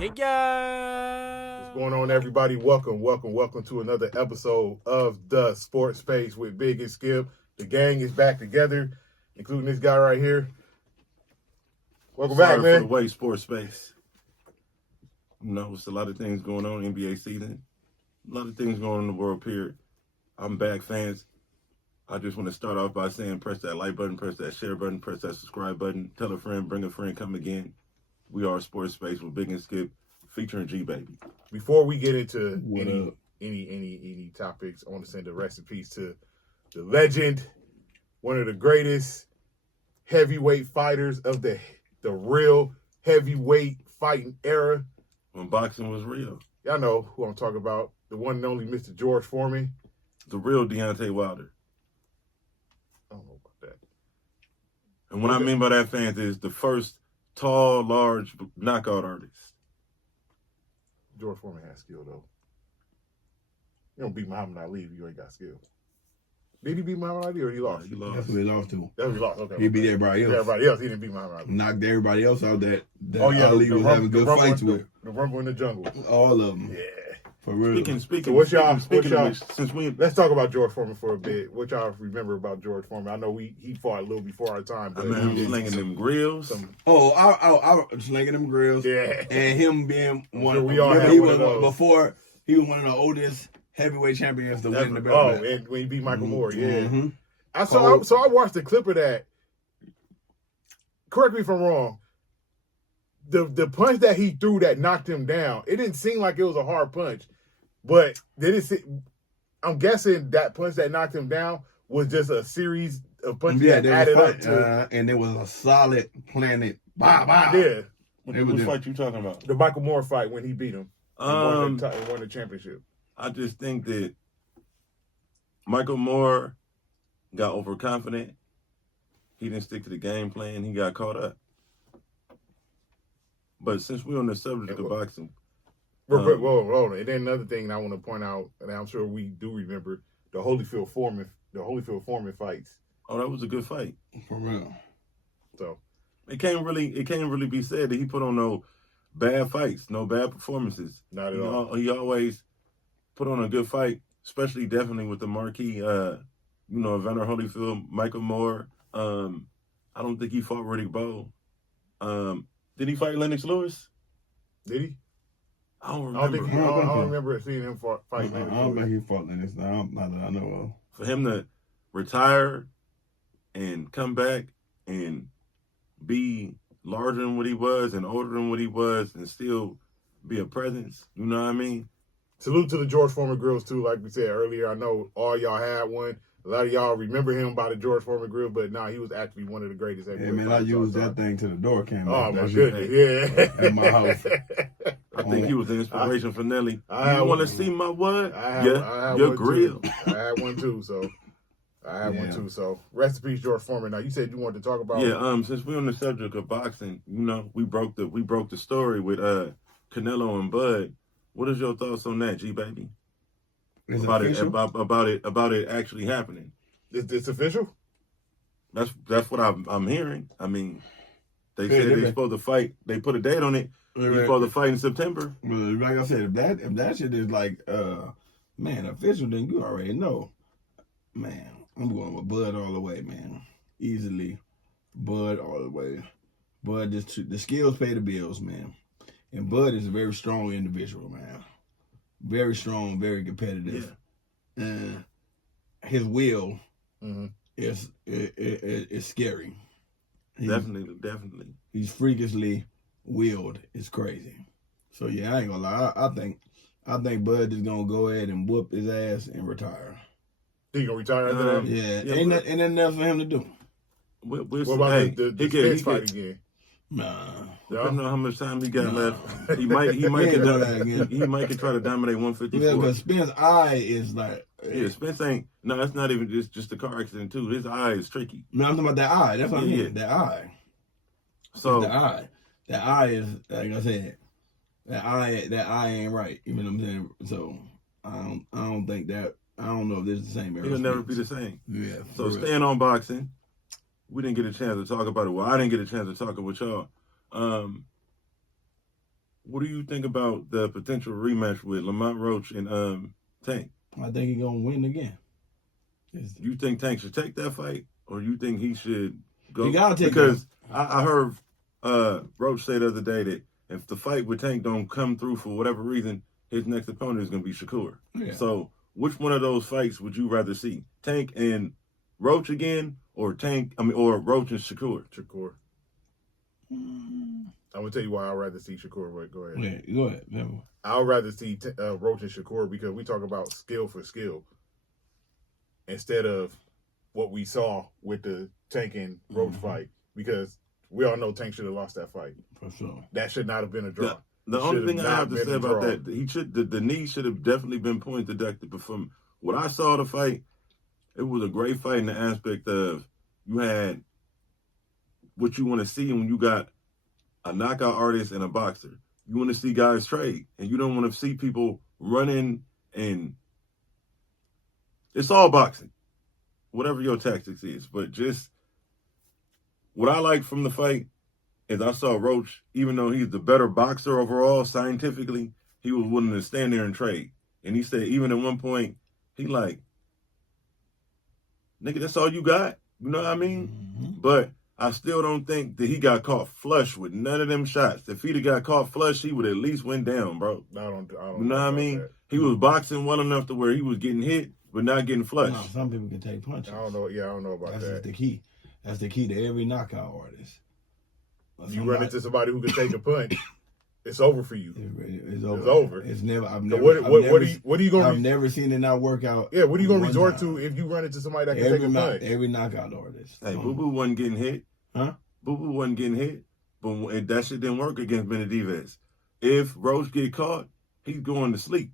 Yeah. What's going on, everybody? Welcome to another episode of The Sports Space with Big and Skip. The gang is back together, including this guy right here. Welcome back, man. Sorry for the wait, Sports Space. You know, it's a lot of things going on in NBA season. A lot of things going on in the world, period. I'm back, fans. I just want to start off by saying press that like button, press that share button, press that subscribe button. Tell a friend, bring a friend, come again. We are Sports Space with Big and Skip, featuring G-Baby. Before we get into any topics, I want to send a rest in peace to the legend, one of the greatest heavyweight fighters of the real heavyweight fighting era. When boxing was real. Y'all know who I'm talking about. The one and only Mr. George Foreman. The real Deontay Wilder. I don't know about that. And what I mean by that, fans, is the first tall, large knockout artist. George Foreman has skill, though. You don't beat Muhammad Ali if you ain't got skill. Did he beat Muhammad Ali or he lost? He lost. That's what he lost to. That was he lost. Okay. He beat everybody else. Everybody else. He didn't beat Muhammad Ali. Knocked everybody else out that the Ali was having good Rumble, fights with. The Rumble in the Jungle. All of them. Yeah. For real. Speaking Let's talk about George Foreman for a bit. What y'all remember about George Foreman? I know he fought a little before our time. I But remember him slinging them grills. I was slinging them grills. Yeah. And him being one Sure of we all had one of those. before he was one of the oldest heavyweight champions to win the belt. Oh, and when he beat Michael Moore, yeah. Mm-hmm. I watched the clip of that. Correct me if I'm wrong. The punch that he threw that knocked him down, it didn't seem like it was a hard punch. But I'm guessing that punch that knocked him down was just a series of punches that added up to. And it was a solid planted. Bah, bah. Yeah. What fight you talking about? The Michael Moore fight when he beat him. And won the championship. I just think that Michael Moore got overconfident. He didn't stick to the game plan. He got caught up. But since we're on the subject of boxing. Whoa. And then another thing I want to point out, and I'm sure we do remember, the Holyfield Foreman fights. Oh, that was a good fight. For real. So it can't really be said that he put on no bad fights, no bad performances. Not at all. He always put on a good fight, especially definitely with the marquee Evander Holyfield, Michael Moore. I don't think he fought Riddick Bowe. Did he fight Lennox Lewis? Did he? I don't remember. I don't remember seeing him fight Lennox Lewis. I don't think he fought Lennox. Not that I know of. For him to retire and come back and be larger than what he was and older than what he was and still be a presence, you know what I mean? Salute to the George Foreman grills, too. Like we said earlier, I know all y'all had one. A lot of y'all remember him by the George Foreman grill, but he was actually one of the greatest. Yeah, man, I used that thing till the door came out. Oh, my goodness, yeah. In my house. I think he was an inspiration for Nelly. You want to see my what? Your grill. I had one, too, so. Rest in peace, George Foreman. Now, you said you wanted to talk about... Yeah, since we're on the subject of boxing, we broke the story with Canelo and Bud. What is your thoughts on that, G-Baby? About it actually happening. It's official? That's what I'm hearing. I mean, they said they're supposed to fight. They put a date on it. They're supposed to fight in September. Like I said, if that shit is like official, then you already know. Man, I'm going with Bud all the way, man. Easily. Bud all the way. Bud, the skills pay the bills, man. And Bud is a very strong individual, man. Very strong, very competitive. Yeah. And his will is scary. Definitely. He's freakishly willed. It's crazy. So yeah, I ain't gonna lie. I think Bud is gonna go ahead and whoop his ass and retire. He gonna retire after that? Yeah, ain't nothing for him to do. What about the Spence fight again? Nah. I don't know how much time he got left. He might can try to dominate 154. Yeah, but Spence's eye is like... Yeah, Spence ain't... No, that's not even just a car accident, too. His eye is tricky. No, I'm talking about that eye. That's what I mean. Yeah. That eye. So... That eye is, like I said, that eye ain't right. You know what I'm saying? So, I don't think that... I don't know if this is the same. It'll never be the same. Yeah. So, staying on boxing, we didn't get a chance to talk about it. Well, I didn't get a chance to talk with y'all. What do you think about the potential rematch with Lamont Roach and Tank? I think he's gonna win again. You think Tank should take that fight, or you think he should go? He gotta take because I heard Roach say the other day that if the fight with Tank don't come through for whatever reason, his next opponent is gonna be Shakur. Yeah. So which one of those fights would you rather see? Tank and Roach again, or or Roach and Shakur? Shakur. I'm gonna tell you why I'd rather see Shakur. Wait, go ahead. Yeah, go ahead. Never. I'd rather see Roach and Shakur because we talk about skill for skill instead of what we saw with the Tank and Roach fight. Because we all know Tank should have lost that fight. For sure. That should not have been a draw. The only thing I have to say about that, the knee should have definitely been point deducted. But from what I saw of the fight, it was a great fight in the aspect of you had what you want to see when you got a knockout artist and a boxer. You want to see guys trade, and you don't want to see people running, and it's all boxing, whatever your tactics is. But just what I like from the fight is I saw Roach, even though he's the better boxer overall, scientifically, he was willing to stand there and trade. And he said, even at one point, he like, nigga, that's all you got? You know what I mean? Mm-hmm. But I still don't think that he got caught flush with none of them shots. If he'd have got caught flush, he would at least went down, bro. I don't you know what I mean? That. He was boxing well enough to where he was getting hit, but not getting flush. No, some people can take punches. I don't know. Yeah, I don't know about that. That's the key. That's the key to every knockout artist. You run into somebody who can take a punch, it's over for you. It's over. It's over. It's never. I've So never. what are you going? I've never seen it not work out. Yeah, what are you going to resort to if you run into somebody that can take a punch? Every knockout artist. Hey, Boo Boo wasn't getting hit. Huh? Boo Boo wasn't getting hit, but that shit didn't work against Benavidez. If Roach get caught, he's going to sleep,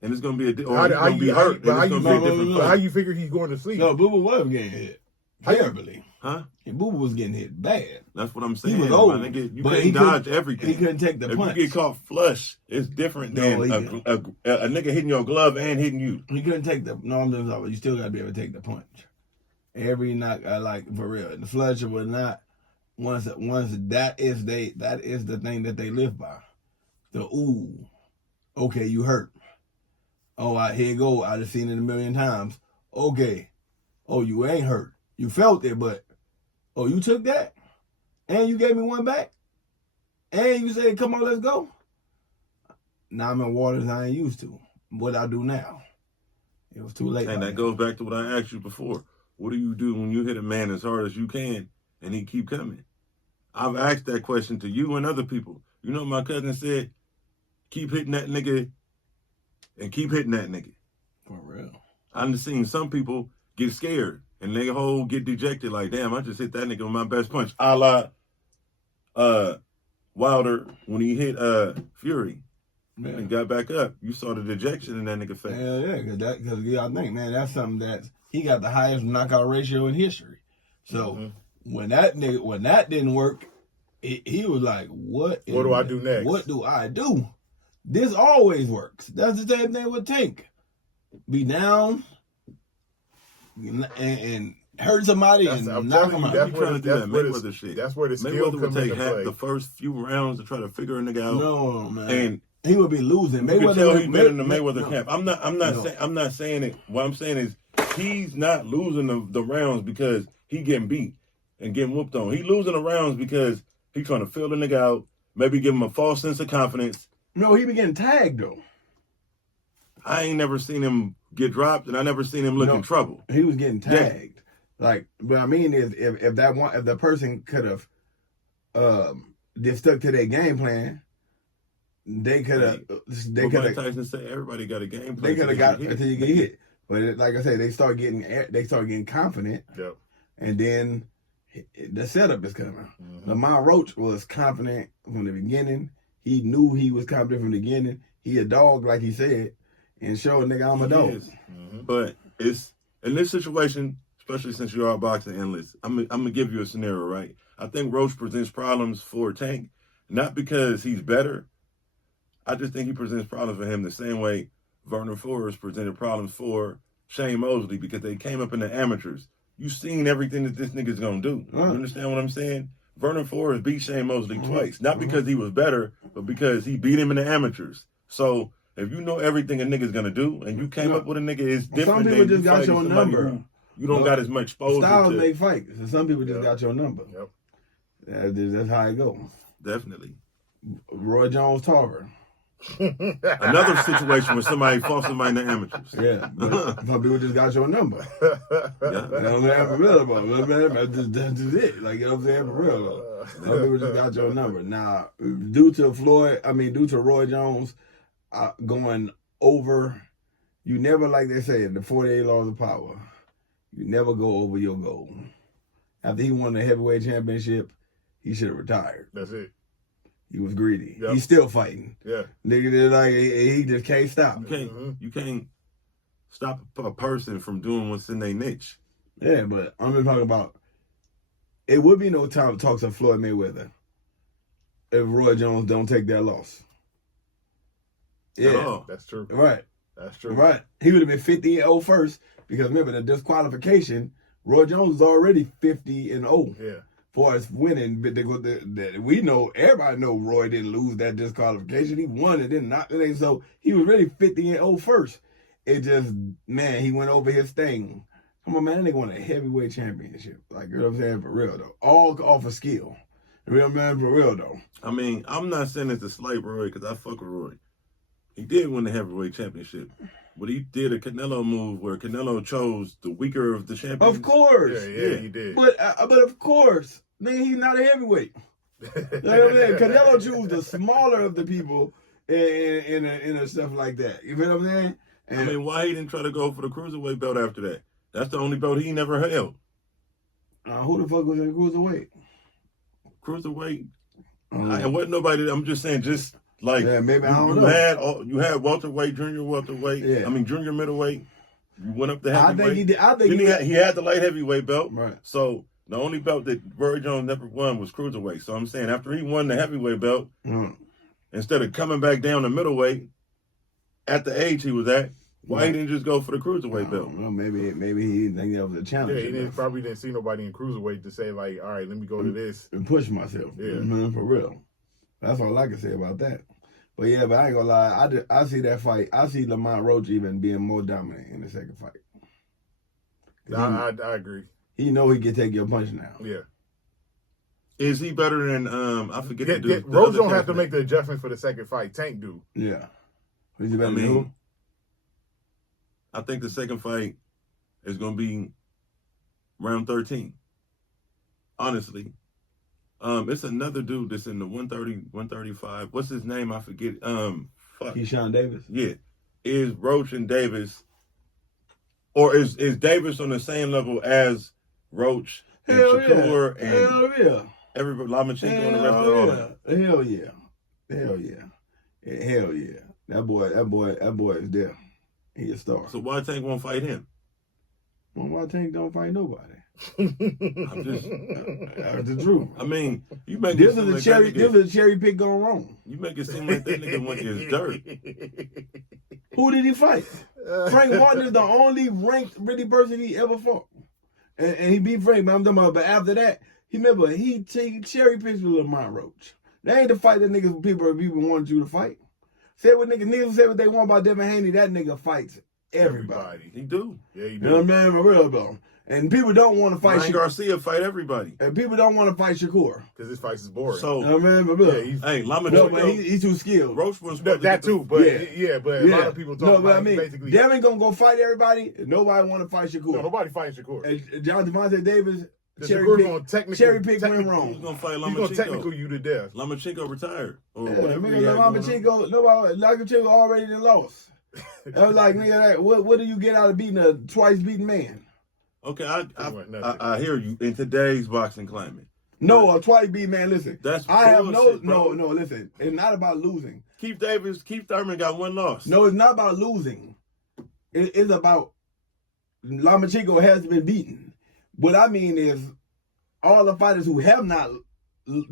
and it's going to be hurt. How you figure he's going to sleep? No, Boo Boo was getting hit terribly. Huh? And Boo Boo was getting hit bad. That's what I'm saying. He was old, nigga, you but couldn't he dodge everything. He couldn't take the punch. If you get caught flush, it's different than a nigga hitting your glove and hitting you. He couldn't take the. No, I'm just talking. You still got to be able to take the punch. Every knock, like for real, the flush or not. Once that is the thing that they live by. The ooh, okay, you hurt. Oh, here you go. I just seen it a million times. Okay, oh, you ain't hurt. You felt it, but oh, you took that, and you gave me one back, and you said, "Come on, let's go." Now I'm in waters I ain't used to. What I do now? It was too late. And that goes back to what I asked you before. What do you do when you hit a man as hard as you can, and he keep coming? I've asked that question to you and other people. You know, my cousin said, keep hitting that nigga and keep hitting that nigga. For real. I've seen some people get scared and they get dejected like, damn, I just hit that nigga with my best punch. A la Wilder when he hit Fury and got back up. You saw the dejection in that nigga face. Hell yeah, because I think, man, that's something that he got the highest knockout ratio in history. So when that didn't work, he was like, what do I do next? What do I do? This always works. That's the same thing with Tank. Be down and hurt somebody and knock them out. That's where the skill comes into play. The first few rounds to try to figure a nigga out. No, man. And he would be losing. You can tell he's been in the Mayweather camp. I'm not saying it. What I'm saying is he's not losing the rounds because he getting beat and getting whooped on. He losing the rounds because he trying to fill the nigga out, maybe give him a false sense of confidence. No, he be getting tagged though. I ain't never seen him get dropped, and I never seen him look in trouble. He was getting tagged. Yeah. Like, what I mean is, if the person could have just stuck to their game plan, they could have. Mike Tyson said everybody got a game plan. They could have got until you get hit. But like I said, they start getting confident. Yep. And then the setup is coming. Lamont Roach was confident from the beginning. He knew he was confident from the beginning. He a dog, like he said, and show a nigga I'm a dog. But it's in this situation, especially since you are boxing analyst, I'm gonna give you a scenario, right? I think Roach presents problems for Tank, not because he's better. I just think he presents problems for him the same way Vernon Forrest presented problems for Shane Mosley because they came up in the amateurs. You seen everything that this nigga's gonna do. You understand what I'm saying? Vernon Forrest beat Shane Mosley twice, not because he was better, but because he beat him in the amateurs. So if you know everything a nigga's gonna do, and you came up with a nigga, it's different. Some people than just you got your fighting number. who you don't got as much exposure Styles to. make fights, and some people just got your number. Yep. That's how it goes. Definitely. Roy Jones Tarver. Another situation where somebody fought somebody in the amateurs. Yeah, but some people just got your number. Yeah. You know what I'm saying? For real about it. That's just it. Like, you know what I'm saying? For real though. Some people just got your number. Now, due to Roy Jones going over, you never, like they say, the 48 laws of power, you never go over your goal. After he won the heavyweight championship, he should have retired. That's it. He was greedy. Yep. He's still fighting. Yeah. Nigga, like, he just can't stop. You can't stop a person from doing what's in their niche. Yeah, but I'm just talking about, it would be no time to talk to Floyd Mayweather if Roy Jones don't take that loss. Yeah. That's true. Right. That's true. Right. He would have been 50-0 first, because remember, the disqualification, Roy Jones is already 50-0. Yeah. Far as winning, but we know, everybody know Roy didn't lose that disqualification. He won it, didn't knock it. So he was really 50-0 first. It just, man, he went over his thing. Come on, man, that nigga won a heavyweight championship. Like, you know what I'm saying? For real, though. All off of skill. Real man, for real, though. I mean, I'm not saying it's a slight Roy, because I fuck with Roy. He did win the heavyweight championship. But he did a Canelo move where Canelo chose the weaker of the champions. Of course. Yeah, he did. But of course, nigga, he's not a heavyweight. You know what I'm saying? Canelo chose the smaller of the people in stuff like that. You feel what I'm saying? And I mean, why he didn't try to go for the cruiserweight belt after that? That's the only belt he never held. who the fuck was in cruiserweight? Cruiserweight. And wasn't nobody, I'm just saying, just like, yeah, maybe I don't know. You had welterweight, junior welterweight. Yeah. I mean, junior middleweight. You went up to heavyweight. I think he did. Then he had the light heavyweight belt. Right. So the only belt that Roy Jones never won was cruiserweight. So I'm saying, after he won the heavyweight belt, instead of coming back down to middleweight at the age he was at, why he didn't just go for the cruiserweight belt? Well, maybe he didn't think that was a challenge. Yeah, he probably didn't see nobody in cruiserweight to say, like, all right, let me go to this and push myself. Yeah, man, for real. That's all I can say about that. But yeah, but I ain't gonna lie. I see that fight. I see Lamont Roach even being more dominant in the second fight. I agree. He know he can take your punch now. Yeah. Is he better than I forget the dude? Roach don't have to make the adjustment for the second fight. Tank do. Yeah. Is he better than who? I think the second fight is gonna be round 13. Honestly. It's another dude that's in the 130, 135. What's his name? I forget. Fuck. Keyshawn Davis? Yeah. Is Roach and Davis, or is Davis on the same level as Roach and Shakur and Hell yeah. everybody, Lomachenko and the rest of them? Hell yeah. Hell yeah. Hell yeah. That boy is there. He a star. So why Tank won't fight him? Well, why Tank don't fight nobody? I'm just, that's the truth. I mean, you make this is a cherry pick going wrong. You make it seem like that nigga went his dirt. Who did he fight? Frank Martin is the only ranked really person he ever fought, and he beat Frank. But I'm talking about. But after that, he cherry picked with Lamont Roach. That ain't the fight that people wanted you to fight. Say what niggas say what they want about Devin Haney. That nigga fights everybody. He do. Yeah, he do. You know what I mean? For real though. And people don't want to fight Ryan Garcia fight everybody. And people don't want to fight Shakur. Because his fights is boring. So, you know what I mean? For real. Hey, Lomachenko. No, but he's too skilled. Roach was that too, but a lot of people talk about basically. Devin gonna go fight everybody. Nobody want to fight Shakur. No, nobody fighting Shakur. And John Devontae Davis, cherry pick went wrong. He's gonna fight Lomachenko. He's gonna technical you to death. Lomachenko retired. Or Lomachenko already lost. I was like, nigga, what do you get out of beating a twice beaten man? Okay, I hear you. In today's boxing climate. No, a twice beaten man, listen. I have no, listen. It's not about losing. Keith Thurman got one loss. No, it's not about losing. It's about Lomachenko has been beaten. What I mean is all the fighters who have not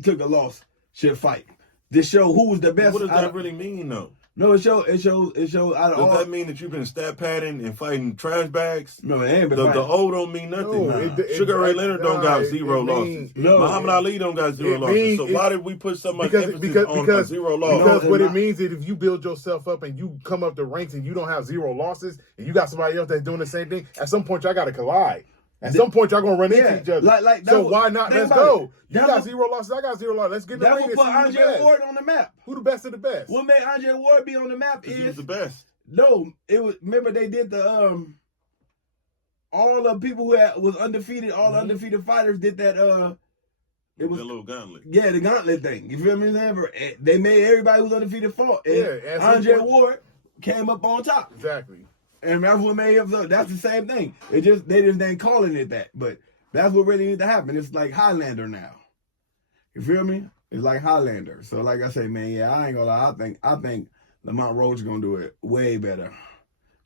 took a loss should fight. To show who's the best. What does that really mean, though? No, it shows. Out of Does all. that mean that you've been stat padding and fighting trash bags? No, it ain't been The fighting. O don't mean nothing. No, Sugar Ray Leonard don't got zero losses. means- No, Muhammad Ali don't got zero losses. So why did we put so much emphasis on a zero loss? Because No, what it's it means is if you build yourself up and you come up the ranks and you don't have zero losses and you got somebody else that's doing the same thing, at some point y'all got to collide. At some point y'all gonna run into each other. Like so was, why not? Let's go. You got zero losses. I got zero losses. Let's get in the That ring would and put see who the Andre best. Ward on the map. Who the best of the best? What made Andre Ward be on the map He was is the best. no. It was remember they did the all the people who was undefeated. All the undefeated fighters did that. It was the little gauntlet. Yeah, the gauntlet thing. You feel me? They made everybody who's undefeated fought. And Yeah, Andre Ward came up on top. Exactly. And that's what made him. That's the same thing. They just ain't calling it that, but that's what really needs to happen. It's like Highlander now. You feel me? It's like Highlander. So like I say, man, yeah, I ain't gonna lie. I think Lamont Roach gonna do it way better.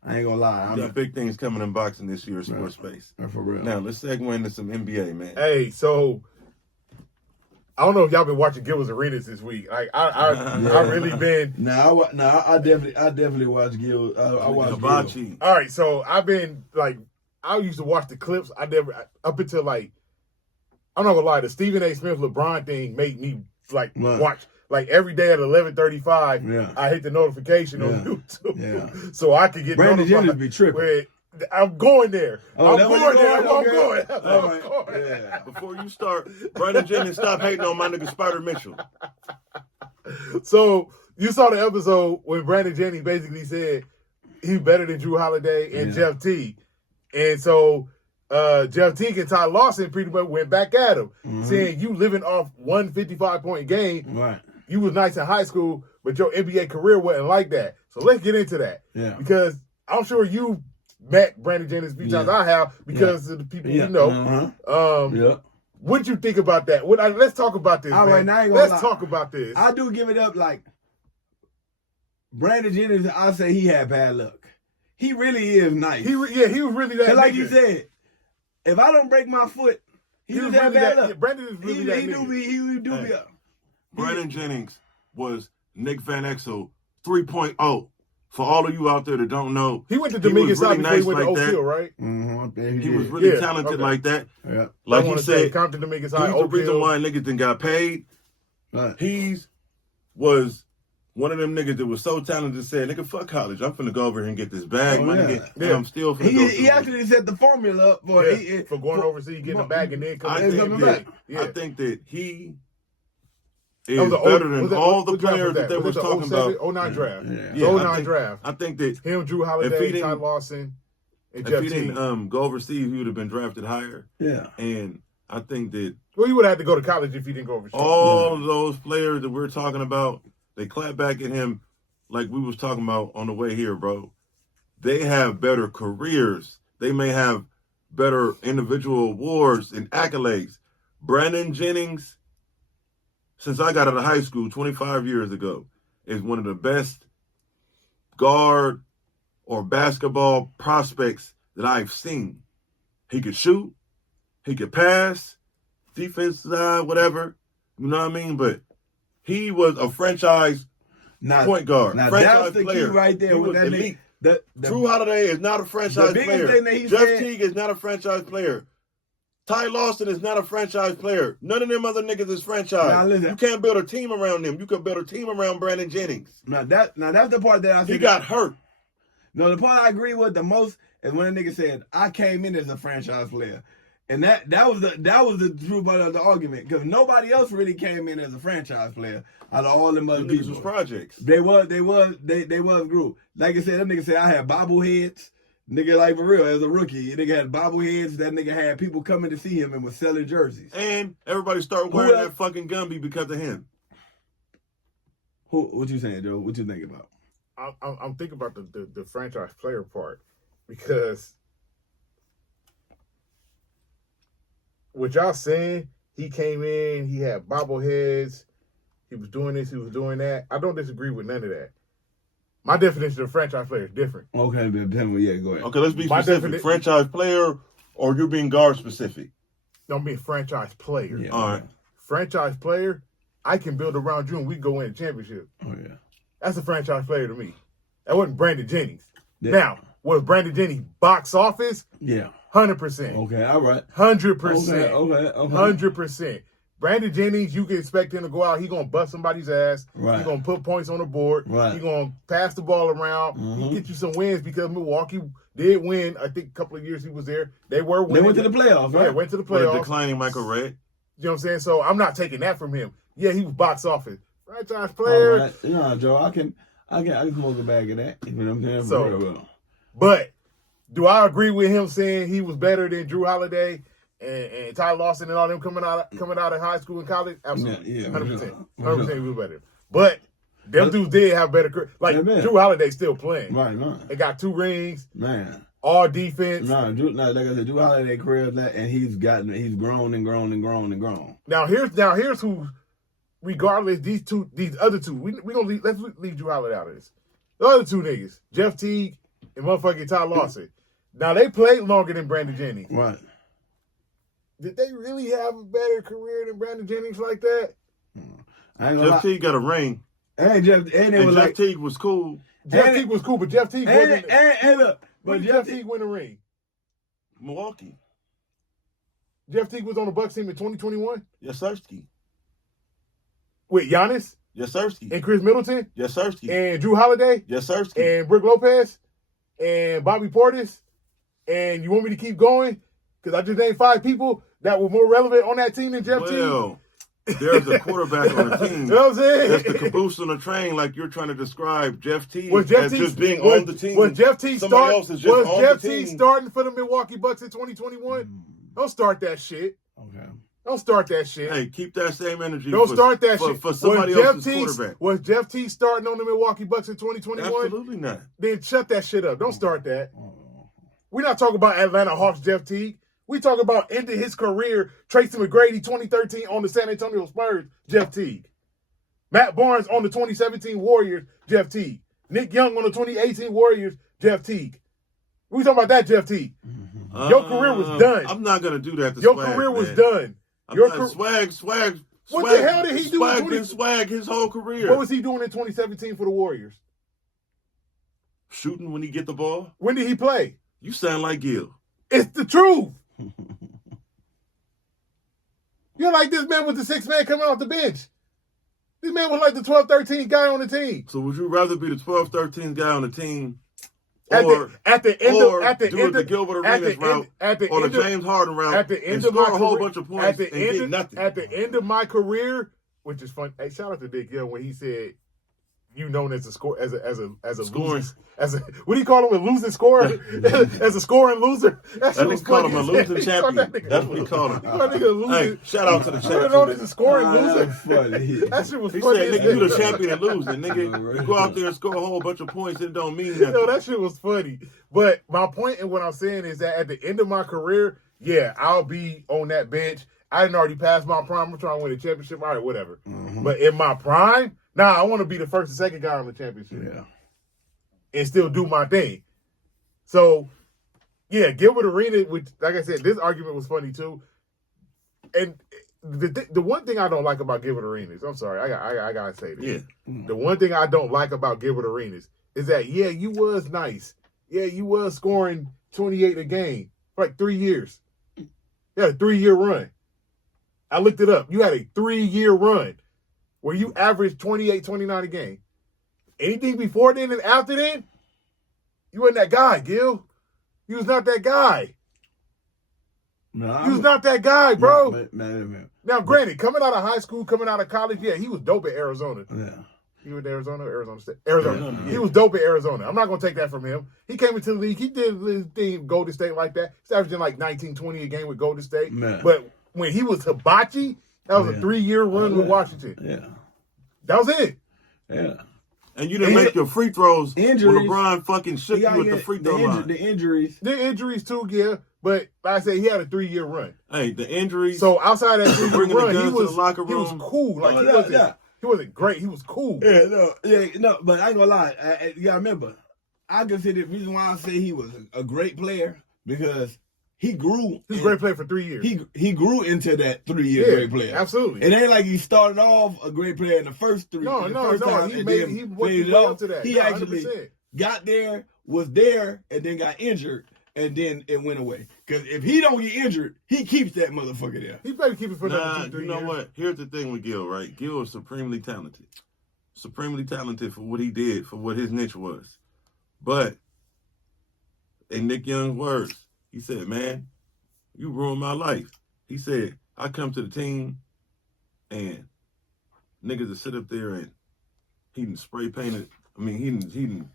I ain't gonna lie. We got big things coming in boxing this year, sports space. For real. Now let's segue into some NBA, man. Hey, so I don't know if y'all been watching Gilbert's Arenas this week. Like I really been. I definitely watch Gil. I watch Hibachi. Gil. All right, so I've been like, I used to watch the clips. I never up until like, I'm not gonna lie, the Stephen A. Smith LeBron thing made me like watch like every day at 11:35. Yeah. I hit the notification on YouTube, Yeah. so I could get Brandon notified. Jennings be tripping. I'm going there. Oh, I'm going there. I'm okay. going. All I'm right. going. Yeah. Before you start, Brandon Jennings, stop hating on my nigga Spider Mitchell. So you saw the episode when Brandon Jennings basically said he's better than Jrue Holiday and Jeff Teague. And so Jeff Teague and Ty Lawson pretty much went back at him, saying you living off one 55-point game. Right. You was nice in high school, but your NBA career wasn't like that. So let's get into that. Yeah. Because I'm sure you met Brandon Jennings a few times. I have because of the people you know. What'd you think about that? Let's talk about this. All man. right, now I ain't gonna let's lie. talk about this. I do give it up. Like Brandon Jennings, I say he had bad luck. He really is nice. He was really that. Like nigga. you said, if I don't break my foot, he was just had really bad that. luck. Yeah, Brandon is really that. He do be up. Brandon Jennings was Nick Van Exel 3.0. For all of you out there that don't know, He went to Dominguez really side before he went to Oak Hill, right? Mm-hmm. he was really talented okay. like that. Yeah. Like I he wanna said, say Compton Dominguez High, he's the Oak reason Hill. why niggas done got paid. Right. He's was one of them niggas that was so talented to say, nigga, fuck college. I'm finna go over here and get this bag, my nigga. And I'm still finna go He actually set the formula up for for going overseas, getting a bag, and then coming I back. think that he That is was the better old- than was that- all the what draft players that they was the talking 07, about. 09 draft. Yeah. The 09 draft. I think that Him, Jrue If Holiday, he Ty didn't- Lawson, and if Jeff he Teague. didn't go overseas, he would have been drafted higher. Yeah. And I think that Well, he would have had to go to college if he didn't go overseas. all of those players that we're talking about, they clap back at him like we was talking about on the way here, bro. They have better careers. They may have better individual awards and accolades. Brandon Jennings, since I got out of high school 25 years ago, is one of the best guard or basketball prospects that I've seen. He could shoot. He could pass. Defense side, whatever. You know what I mean? But he was a franchise point guard. Now franchise that's the player. key right there He with was that elite. nigga. Jrue Holiday is not a franchise the biggest player. thing that he Jeff said- Teague is not a franchise player. Ty Lawson is not a franchise player. None of them other niggas is franchise. Now, listen. You can't build a team around them. You can build a team around Brandon Jennings. Now that's the part that I He said. got hurt. No, the part I agree with the most is when a nigga said, "I came in as a franchise player," and that was the true part of the argument because nobody else really came in as a franchise player out of all them other Them niggas people. was projects. They was group. Like I said, that nigga said I had bobbleheads. Nigga, like for real, as a rookie, nigga had bobbleheads. That nigga had people coming to see him and was selling jerseys. And everybody started wearing that fucking Gumby because of him. What you saying, Joe? What you think about? I'm thinking about the franchise player part because what y'all saying, he came in, he had bobbleheads, he was doing this, he was doing that. I don't disagree with none of that. My definition of franchise player is different. Okay, then tell me, go ahead. Okay, let's be My specific. Franchise player or you're being guard specific? Don't be a franchise player. Yeah. All right. Franchise player, I can build around you and we go win a championship. Oh yeah. That's a franchise player to me. That wasn't Brandon Jennings. Yeah. Now, was Brandon Jennings box office? Yeah. 100%. Okay, all right. 100%. Okay. 100%. Brandon Jennings, you can expect him to go out. He's going to bust somebody's ass. Right. He's going to put points on the board. Right. He's going to pass the ball around. He get you some wins because Milwaukee did win. I think a couple of years he was there. They were winning. They went to the playoffs, right? Yeah, went to the With playoffs. a declining Michael Redd. You know what I'm saying? So I'm not taking that from him. Yeah, he was box office. Franchise player. Right. No, Joe, I can smoke a bag of that. You know what I'm saying? So, For real. But do I agree with him saying he was better than Jrue Holiday and Ty Lawson and all them coming out of high school and college? Absolutely. Yeah, 100%. 100% he was better. But them dudes did have better career. Like, Jrue Holiday still playing. Right, man. They got 2 rings. Man. All defense. No, like I said, Jrue Holiday career is that, and he's grown and grown and grown and grown. Now here's who, regardless, these other two, we gonna let's leave Jrue Holiday out of this. The other 2 niggas, Jeff Teague and motherfucking Ty Lawson. Now they played longer than Brandon Jennings. Right. Did they really have a better career than Brandon Jennings like that? I ain't gonna Jeff Teague got a ring. And Jeff Teague was cool. Jeff Teague was cool, but Jeff Teague wasn't. And look, But Jeff Teague win a ring. Milwaukee. Jeff Teague was on the Bucks team in 2021 Yasirski. with Giannis Yasirski. and Chris Middleton Yasirski. and Jrue Holiday Yasirski. and Brook Lopez and Bobby Portis. And you want me to keep going? Because I just named 5 people that were more relevant on that team than Jeff Teague. There's a quarterback on the team. You know what I'm saying? That's the caboose on the train, like you're trying to describe Jeff Teague Was Jeff as Teague just being on the team. Was Jeff Teague Somebody else is just was on Jeff the Teague team. starting for the Milwaukee Bucks in 2021? Don't start that shit. Okay. Don't start that shit. Hey, keep that same energy. Don't start that for, shit. For somebody else's quarterback. Was Jeff Teague starting on the Milwaukee Bucks in 2021? Absolutely not. Then shut that shit up. Don't start that. We're not talking about Atlanta Hawks Jeff Teague. We talking about ending his career, Tracy McGrady 2013 on the San Antonio Spurs, Jeff Teague. Matt Barnes on the 2017 Warriors, Jeff Teague. Nick Young on the 2018 Warriors, Jeff Teague. We talking about that Jeff Teague. Your career was done. I'm not going to do that to Your Swag, career was man. done. Swag. What the hell did he do in Swag been swag his whole career. What was he doing in 2017 for the Warriors? Shooting when he get the ball? When did he play? You sound like Gil. It's the truth. You're like this man was the 6th man coming off the bench. This man was like the 12th, 13th guy on the team. So would you rather be the 12th, 13th guy on the team At the end of the Gilbert Arenas route or the James Harden route at the end and of my score a whole career, bunch of points and get nothing? At the end of my career, which is fun. Hey, shout out to Big Gil when he said, "You known as a score as a Scoring. What do you call him? A losing scorer? As a scoring loser? That nigga called him a losing champion. That's what he called him. Hey, shout out to the champion. Known as a scoring loser. Funny. That shit was He funny. said, nigga, you the champion and losing. Nigga, you go out there and score a whole bunch of points, it don't mean nothing. Yo, that shit was funny. But my point in what I'm saying is that at the end of my career, yeah, I'll be on that bench. I didn't already pass my prime. I'm trying to win a championship. All right, whatever. But in my prime, I want to be the first and second guy on the championship. Yeah. And still do my thing. So, yeah, Gilbert Arenas, which, like I said, this argument was funny too. And the one thing I don't like about Gilbert Arenas, I'm sorry, I gotta say this. Yeah. The one thing I don't like about Gilbert Arenas is that, yeah, you was nice. Yeah, you was scoring 28 a game for like 3 years. You had a 3-year run. I looked it up. You had a 3-year run where you averaged 28, 29 a game. Anything before then and after then, you wasn't that guy, Gil. You was not that guy. No, You was not that guy, bro. Man. Now, granted, coming out of high school, coming out of college, yeah, he was dope at Arizona. Yeah. He went to Arizona, Arizona State. Arizona. Arizona, He was dope at Arizona. I'm not going to take that from him. He came into the league. He did his thing, Golden State like that. He's averaging like 19, 20 a game with Golden State. Man. But when he was Hibachi, that was a 3-year run with Washington. Yeah. That was it. Yeah. And you didn't make your free throws Injuries. when LeBron fucking shook you with the free throw line. The injuries. The injuries too, yeah. But like I said, he had a 3-year run. Hey, the injuries. So outside of that 3-year Bringing the run, guns to the locker he was room. cool. Like he wasn't great. He was cool. No, but I ain't gonna lie. You gotta remember, I consider the reason why I say he was a great player because he grew. He's a great player for 3 years. He grew into that 3-year great player. Absolutely. It ain't like he started off a great player in the first three. No. He went up to that. He actually got there, was there, and then got injured, and then it went away. Because if he don't get injured, he keeps that motherfucker there. He better keep it for another 2-3 years. You know what? Here's the thing with Gil, right? Gil is supremely talented. Supremely talented for what he did, for what his niche was. But, in Nick Young's words, he said, man, you ruined my life. He said, I come to the team and niggas will sit up there and he done spray painted. I mean, he done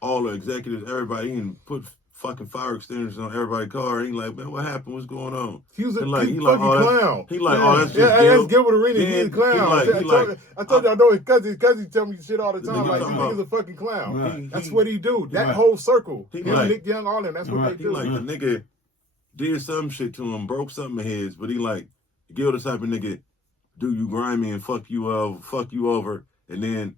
all the executives, everybody, he done put fucking fire extinguishers on everybody's car. He like, man, what happened? What's going on? He was a fucking clown. He like, oh, that's just Gil. That's Gilbert Arenas. He's a clown. I told you, I know his cousin tell me shit all the time. Like, this nigga's a fucking clown. Right. That's what he do. That whole circle. Him, like, Nick Young, all them. That's what they do. He like, the nigga did some shit to him, broke something of his, but he like, Gil the type of nigga, do you grimy and fuck you over, and then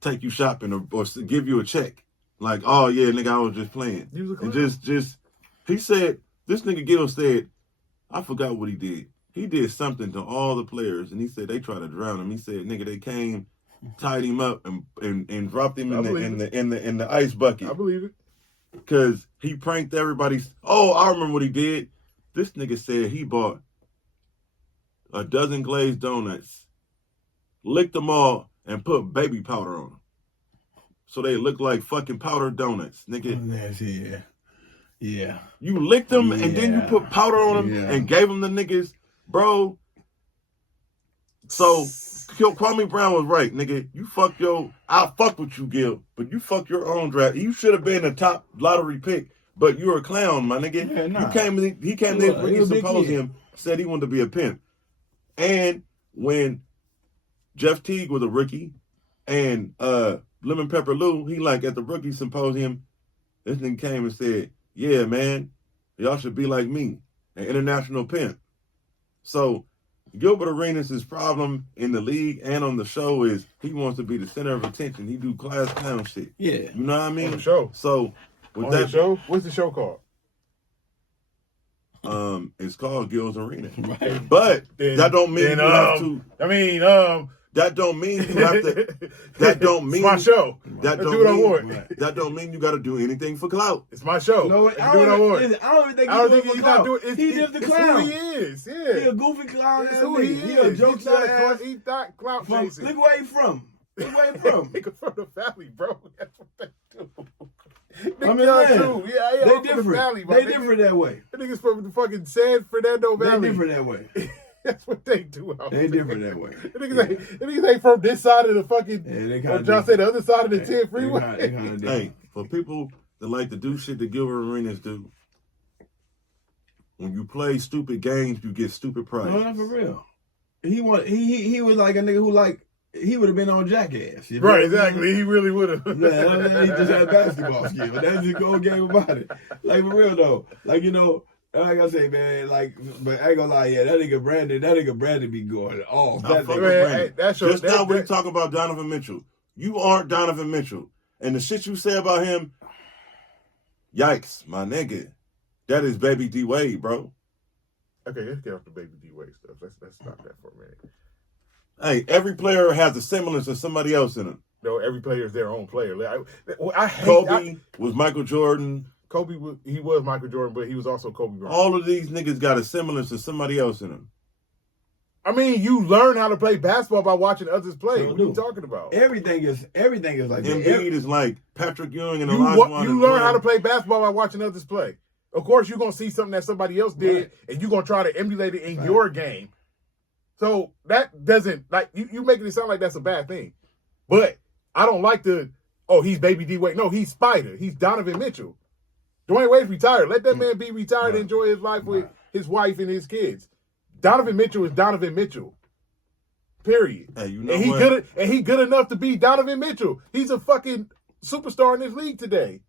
take you shopping or give you a check. Like, oh yeah, nigga, I was just playing. He was a clown. And he said, this nigga Gil said, I forgot what he did. He did something to all the players, and he said they tried to drown him. He said, nigga, they came, tied him up, and dropped him in the ice bucket. I believe it. Because he pranked everybody. Oh, I remember what he did. This nigga said he bought a dozen glazed donuts, licked them all, and put baby powder on them. So they look like fucking powdered donuts, nigga. Yeah. You licked them and then you put powder on them and gave them the niggas, bro. So Kwame Brown was right, nigga. I fuck with you, Gil, but you fuck your own draft. You should have been a top lottery pick, but you're a clown, my nigga. Yeah, nah. He came to this freaking symposium, said he wanted to be a pimp. And when Jeff Teague was a rookie and Lemon Pepper Lou, he like at the rookie symposium, this nigga came and said, yeah, man, y'all should be like me, an international pimp. So Gilbert Arenas' problem in the league and on the show is he wants to be the center of attention. He do class clown shit. Yeah. You know what I mean? On the show. So with on that the show, what's the show called? It's called Gil's Arena. Right. But that don't mean you have to. I mean, that don't mean you have to. That don't mean it's my show. That I don't do what I mean. want. That don't mean you got to do anything for clout. It's my show. No, I do what I want. I don't think he's not doing it. He's just the clown. Who he is. Yeah. He a goofy clown. That's who he is. He a jokester ass. He's not clout chasing. Look where he from. Look where he from. Nigga from the valley, bro. That's what they do. I mean, man, they different. Valley, they different that way. The niggas from the fucking San Fernando Valley. They different that way. That's what they do out there. They different that way. The niggas ain't from this side of the fucking, or John said the other side of the 10 freeway. Hey, for people that like to do shit that Gilbert Arenas do, when you play stupid games, you get stupid prizes. No, not for real. He was like a nigga who he would have been on Jackass. You know? Right, exactly. He really would have. Yeah, he just had basketball skill. That's the whole game about it. Like, for real, though. Like, you know, like I say, man, but I ain't gonna lie, that nigga Brandon be going off. Just now we're talking about Donovan Mitchell. You aren't Donovan Mitchell. And the shit you say about him, yikes, my nigga. That is Baby D Wade, bro. Okay, let's get off the Baby D Wade stuff. Let's stop that for a minute. Hey, every player has a semblance of somebody else in him. No, every player is their own player. Kobe was Michael Jordan. Kobe was Michael Jordan, but he was also Kobe Bryant. All of these niggas got a semblance of somebody else in them. I mean, you learn how to play basketball by watching others play. What are you talking about? Everything is like Embiid is like Patrick Ewing and Elijah. You learn how to play basketball by watching others play. Of course, you're gonna see something that somebody else did, and you're gonna try to emulate it in your game. So that doesn't you making it sound like that's a bad thing. But I don't like he's Baby D Wade. No, he's Spider. He's Donovan Mitchell. Dwayne Wade's retired. Let that man be retired and enjoy his life with his wife and his kids. Donovan Mitchell is Donovan Mitchell. Period. Hey, you know and he good enough to be Donovan Mitchell. He's a fucking superstar in this league today.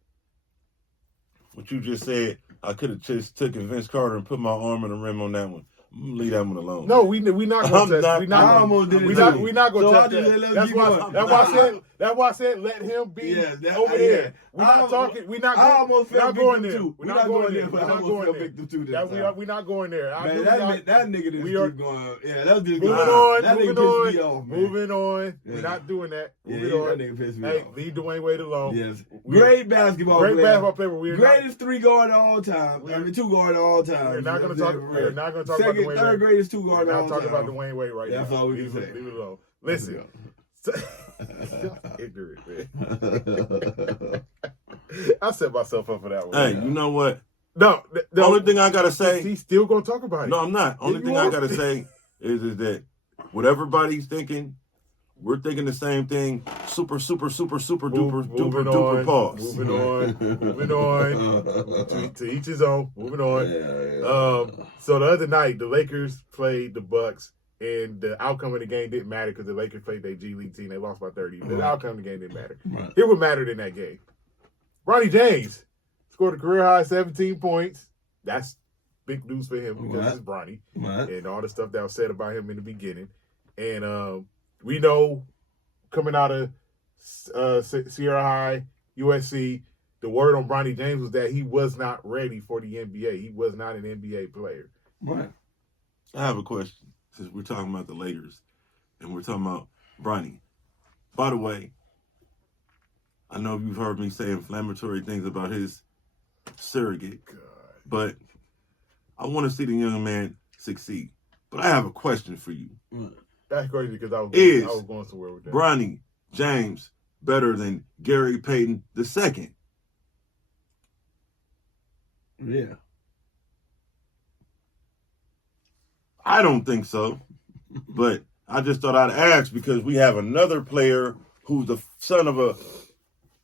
What you just said, I could have just taken Vince Carter and put my arm in the rim on that one. I'm gonna leave that one alone. No, we not gonna touch. We not gonna touch that. That's why I said That's why I said let him be over there. We're not talking. We're not. I almost fell going victim there. too. We're not going there. We're not going there. Victim too. We're not going there. Man, that nigga just keep going. Yeah, that's just moving on. That moving nigga on. pissed me off, man. Moving on. Yeah. We're not doing that. Moving Yeah, on. that nigga pissed me off. Leave Dwayne Wade alone. Yes. Great basketball player. Great basketball player. But greatest 3 guard of all time. I mean, 2 guard of all time. We're not going to talk. We're not going to talk Second, about Dwayne Wade. third greatest 2 guard We're of all not time. talking about Dwayne Wade right now. That's all we can say. Leave it alone. Listen. Ignorant, man. I set myself up for that one. Hey, you know what? No, the only thing I gotta say, he's still gonna talk about it. No, I'm not. Only thing I gotta say is that what everybody's thinking, we're thinking the same thing. Super duper pause. Moving on. To each his own. Moving on. So the other night, the Lakers played the Bucks. And the outcome of the game didn't matter because the Lakers played their G League team. They lost by 30. The outcome of the game didn't matter. Right. Here's what mattered in that game. Bronny James scored a career-high 17 points. That's big news for him because it's Bronny. Right. And all the stuff that was said about him in the beginning. And we know coming out of Sierra High, USC, the word on Bronny James was that he was not ready for the NBA. He was not an NBA player. Right. I have a question. Since we're talking about the Lakers and we're talking about Bronny. By the way, I know you've heard me say inflammatory things about his surrogate, but I want to see the young man succeed. But I have a question for you. That's crazy because I was going somewhere with that. Bronny James better than Gary Payton II? Yeah. I don't think so, but I just thought I'd ask because we have another player who's the son of a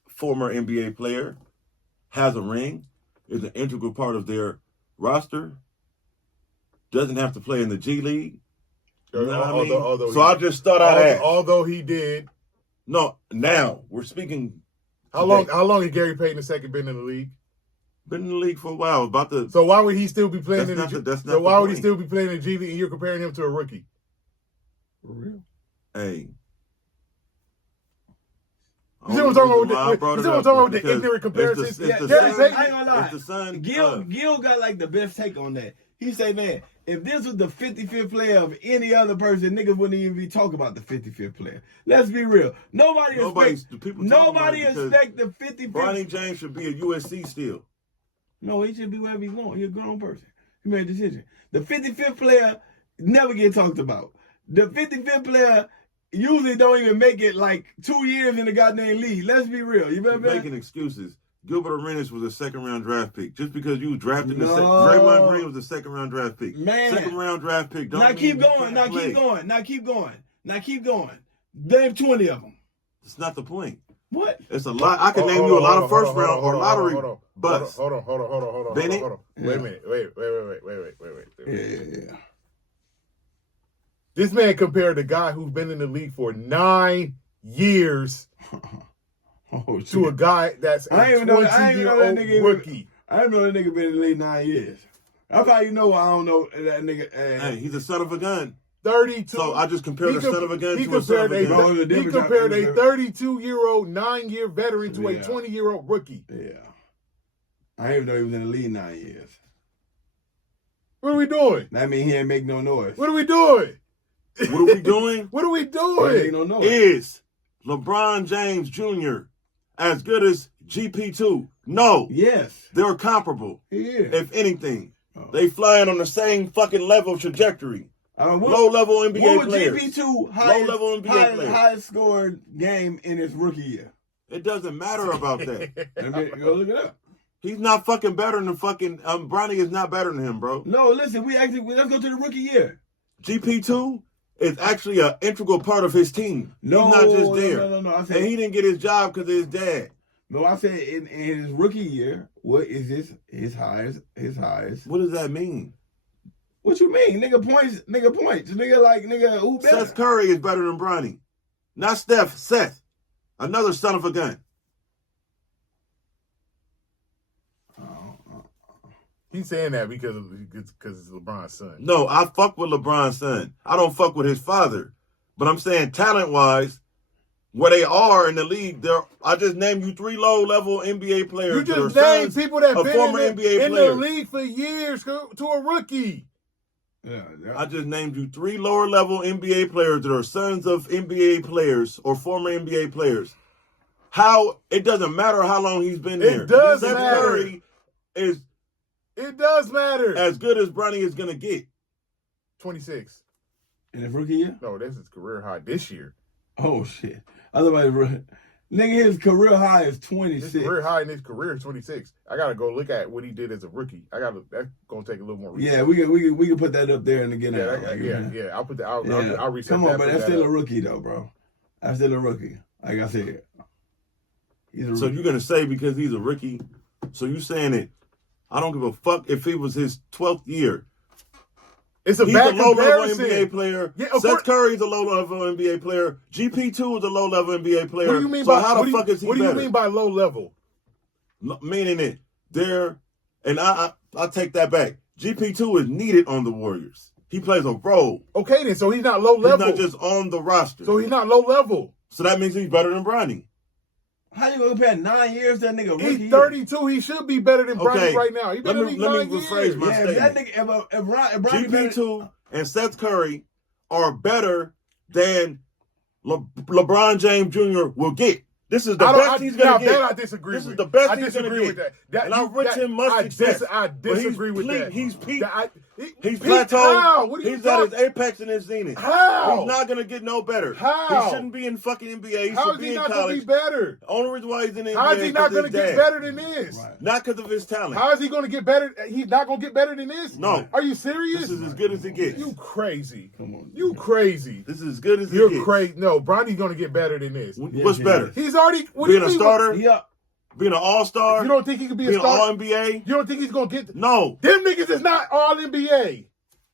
former NBA player, has a ring, is an integral part of their roster, doesn't have to play in the G League. You know what I mean? So I just thought I'd ask. Although he did. No, now we're speaking. How long has Gary Payton II been in the league? Been in the league for a while. So why would he still be playing in the G League? So why would he still be playing in the G League and you're comparing him to a rookie? For real? Hey. You see what I'm talking about with the ignorant comparisons? I ain't gonna lie. It's the son. Gil got like the best take on that. He say, man, if this was the 55th player of any other person, niggas wouldn't even be talking about the 55th player. Let's be real. Nobody expect the 55th. Bronny James should be a USC still. No, he should be wherever he's going. He's a grown person. He made a decision. The 55th player never get talked about. The 55th player usually don't even make it like 2 years in the goddamn league. Let's be real. You remember that? Making excuses. Gilbert Arenas was a second-round draft pick. Just because you drafted Draymond Green was a second-round draft pick. Man. Second-round draft pick. Now keep going. Name 20 of them. It's not the point. What? It's a lot. I can name you a lot of first-round or lottery busts. Hold on. Benny? Wait a minute. Wait. Yeah. This man compared a guy who's been in the league for 9 years to a guy that's a 20-year-old rookie. I didn't know that nigga been in the league 9 years. That's how you know I don't know that nigga. Hey, he's a son of a gun. 32. So I just compared a son of a gun to a son of a gun. He compared a 32-year-old, 9-year veteran to a 20-year-old rookie. Yeah. I didn't even know he was in the league 9 years. What are we doing? That mean he ain't make no noise. What are we doing? What are we doing? What are we doing? No noise. Is LeBron James Jr. as good as GP2? No. Yes. They're comparable. Yeah. If anything. They flying on the same fucking level trajectory. Low-level NBA what players. GP2 low-level NBA players. highest scored game in his rookie year? It doesn't matter about that. Go look it up. He's not fucking better than fucking Bronny is not better than him, bro. No, listen, let's go to the rookie year. GP2 is actually an integral part of his team. No, he's not just there. No. I said, and he didn't get his job because of his dad. No, I said in his rookie year, what is his highest? What does that mean? What you mean? Nigga points. Nigga who better? Seth Curry is better than Bronny. Not Steph, Seth. Another son of a gun. He's saying that because it's LeBron's son. No, I fuck with LeBron's son. I don't fuck with his father. But I'm saying talent-wise, where they are in the league. I just named you 3 low-level NBA players. You just named people that of been former in NBA the players. league for years to a rookie. Yeah, I just named you 3 lower-level NBA players that are sons of NBA players or former NBA players. How it doesn't matter how long he's been there. It does Seth matter. Curry is It does matter. as good as Bronny is gonna get. 26. in his rookie year. No, this is career high this year. Oh shit! Otherwise, nigga, his career high is 26. His career high in his career is 26. I gotta go look at what he did as a rookie. That's gonna take a little more research. Yeah, we can put that up there and get out. Yeah. I'll put the I'll research. Come on, that, but that's still a rookie though, bro. That's still a rookie. Like I said, he's a rookie. So you're gonna say because he's a rookie? So you saying that I don't give a fuck if it was his 12th year. It's a He's bad a low-level comparison. NBA player. Yeah, Seth Curry's a low-level NBA player. GP2 is a low-level NBA player. What do you mean so by how the fuck is he What do better? you mean by low level? Meaning it, and I take that back. GP2 is needed on the Warriors. He plays a role. Okay, then so he's not low level. He's not just on the roster. So he's not low level. So that means he's better than Bronny. How you gonna compare 9 years to that nigga rookie? He's 32. He should be better than Bronny Okay, right now. He better let be me 9 rephrase years. my Yeah, if that statement. nigga, if Bronny GP2 and Seth Curry are better than LeBron James Jr. will get. This is the best he's going to get. That I disagree This with. is the best I he's going to disagree get. with that. And I wish him much success. I But disagree with that. He's peaked. He's peaked plateaued. how? What are you He's at his talking- apex and his zenith. How? He's not going to get no better. How? He shouldn't be in fucking NBA. He How should is be he in not going to college. be better? The only reason why he's in the NBA How is he not going going to get better than this? Right. Not because of his talent. How is he going to get better? He's not going to get better than this? No. Are you serious? This is as good as it gets. You crazy. Come on. You crazy. This is as good as it You're gets. crazy. No, Bronny's going to get better than this. What's Yeah, better? He's already... What Being do a you mean? starter? Yeah. Being an all-star? You don't think he could be a Being an starter? all-NBA? You don't think he's going to get... No. Them niggas is not all NBA.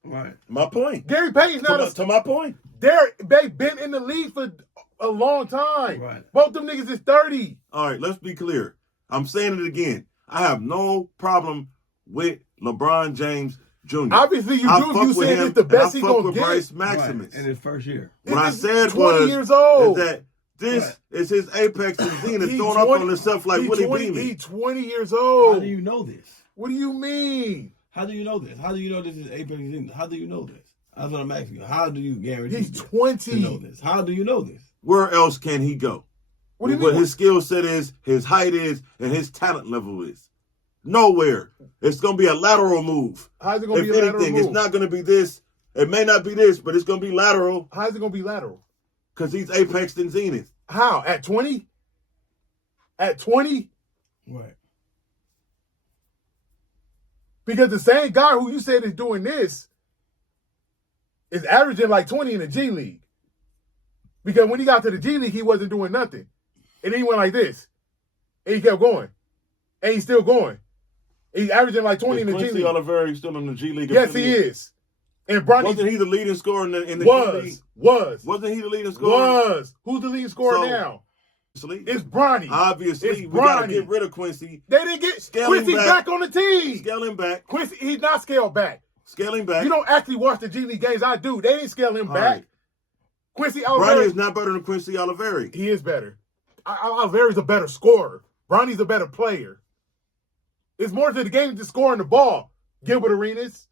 Right. My point. Gary Payton's not To my point. They've been in the league for a long time. Right. Both them niggas is 30. All right, let's be clear. I'm saying it again. I have no problem with LeBron James Jr. Obviously, you I do. fuck You with saying him, it's the best and he I fuck gonna with get. Bryce Maximus. Right. In his first year. What I He's said 20 was years old. is that this is his apex and zenith, He's throwing up 20 on himself like he's Willie 20 Beeman. He's 20 years How old. do you know this? What do you mean? How do you know this? How do you know this is apex? How do you know this? That's what I'm asking you. How do you guarantee He's to 20. know this? How do you know this? Where else can he go? What do you What mean? his skill set is, his height is, and his talent level is. Nowhere. It's going to be a lateral move. How's it going to If be a lateral anything, move? it's not going to be this. It may not be this, but it's going to be lateral How's it going to be lateral? because he's apex and zenith. How? At 20? At 20? Right. Because the same guy who you said is doing this is averaging like 20 in the G League. Because when he got to the G League, he wasn't doing nothing. And then he went like this. And he kept going. And he's still going. He's averaging like 20 in the G Quincy League. Oliver still in the G League. Yes, he is. And Bronny Wasn't he the leading scorer in the G League? was. Wasn't he the leading scorer? Who's the leading scorer So- now? Obviously, It's Bronny. Obviously, It's we got to Bronny. get rid of Quincy. They didn't get Scaling Quincy back. back on the team. Scaling back. Quincy, he's not scaled back. Scaling back. You don't actually watch the G League games. I do. They didn't scale him All back. right. Quincy Bronny Oliver, is not better than Quincy Oliveri. he is better. Oliveri's a better scorer. Bronny's a better player. It's more to the game than just scoring the ball. Gilbert Arenas.